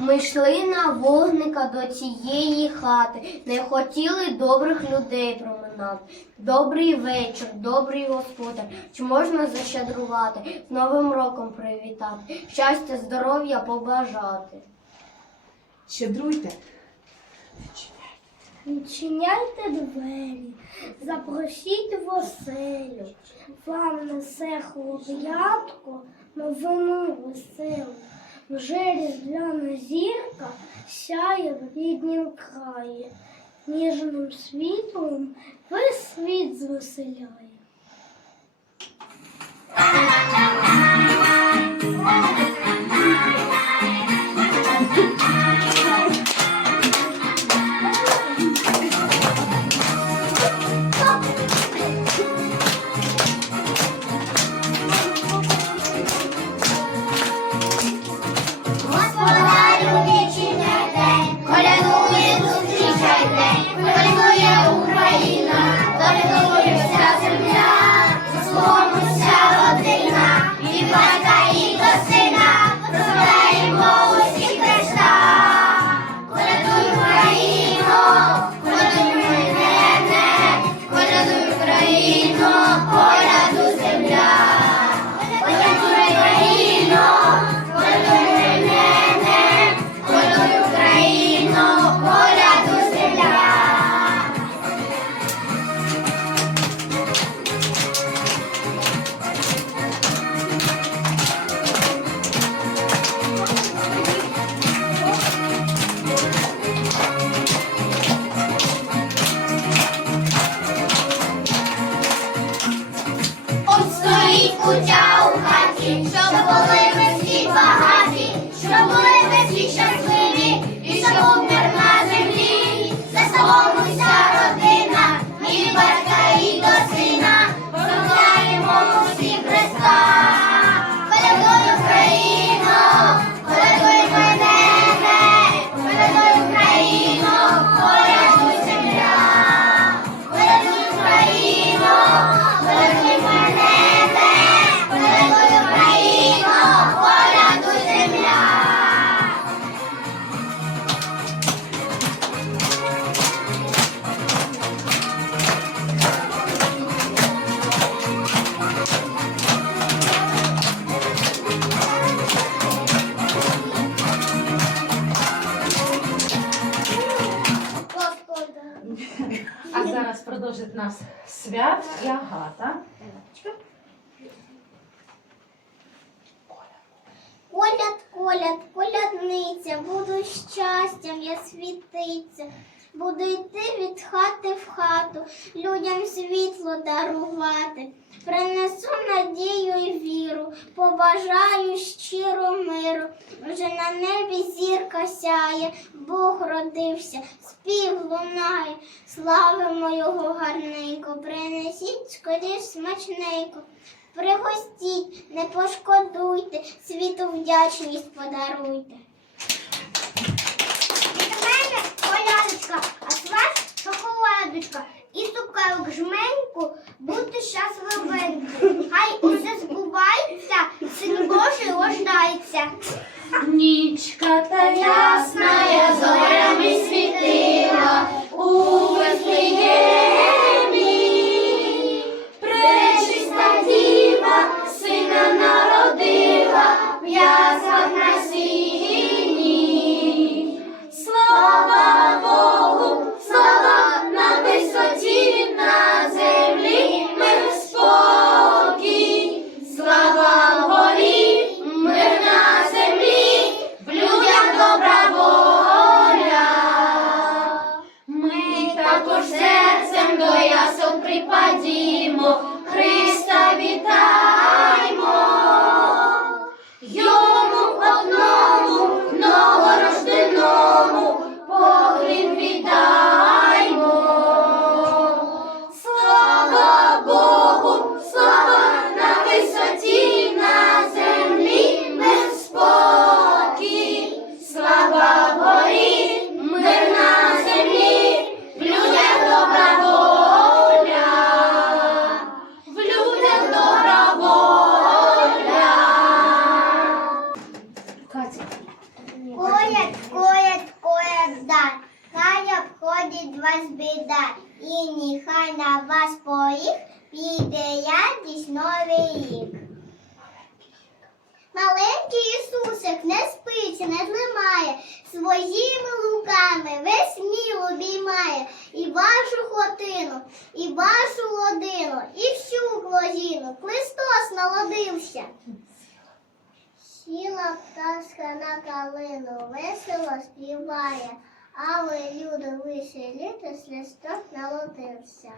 Ми йшли на вогника до цієї хати, не хотіли добрих людей проминати. Добрий вечір, добрий господар. Чи можна защедрувати, з Новим роком привітати, щастя, здоров'я побажати. Щедруйте. Відчиняйте двері, запросіть в оселю, вам несе хлоп'ятко новину веселу. Вже різдвяна зірка сяє в ріднім краї, ніжним світлом весь світ звеселяє. Зараз продовжить нас свят. І Агата. Колят, коляд, колядниця, буду щастям я світиться, буду йти від хати в хату, людям світло дарувати, і побажаю щиро миру. Вже на небі зірка сяє, Бог родився, спів лунає, славимо його гарненько, принесіть скоріш смачненько. Пригостіть, не пошкодуйте, світу вдячність подаруйте. скотину, і вашу лодину, і всю клозіну, Христос налодився. Сіла пташка на калину, весело співає, але люди, веселіте, свисток налодився.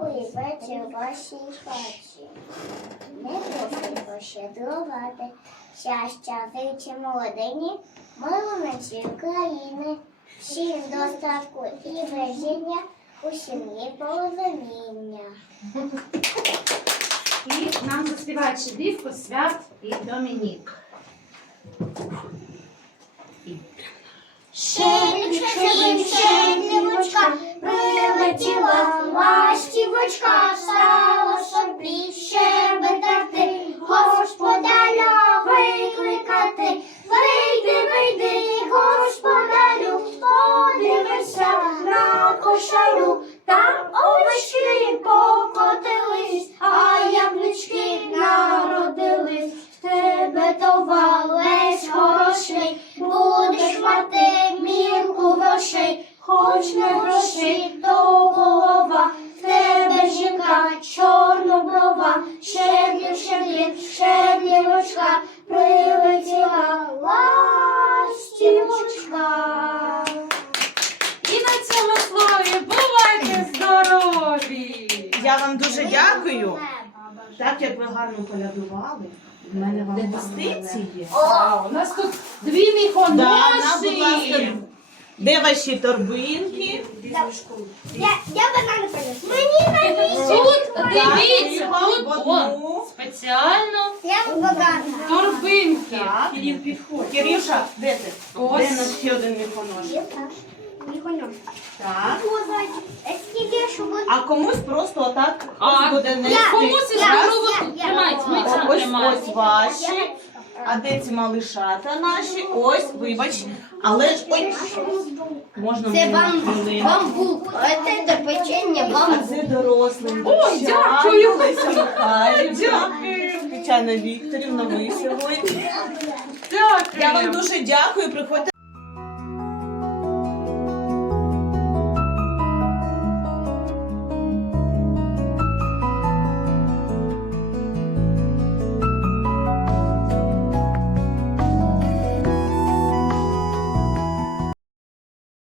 добрий вечір у вашій хаті. Ми просимо пощадрувати щастя вічі молодині, милоночі України, всім достатку і везіння у сім'ї порозуміння. І нам заспівають дівку свят і Домінік. Шелік, шелік, шелік, прилетіла, ластівочка стало собі щебетати, господаря викликати, вийди, вийди, господарю, подивися на кошарю, там овочі гарно полядували, в мене вам гостинці є. А, у нас тут дві міхоноші. де ваші торбинки? Я, я банани принесу. Мені навіщо? Тут, дивіться, тут о, спеціально Я банани. торбинки. Так. Кирюша, де ти? Де наш ще один міхонош? Так. Скільки, що? А комусь просто отак ось буде нести. комусь із я, здорового я, я. тримайте, О, Сміця Ось ось ваші. А де ці малишата наші? Ось, вибач. Але ж ой, можна Це мені бам, бамбук, а це печення А бамбук. це дорослим. Ой, дякую. Леся Михайлівна. Тетяна Вікторівна, ви сьогодні. Дякую. Я вам дуже дякую. Приходьте.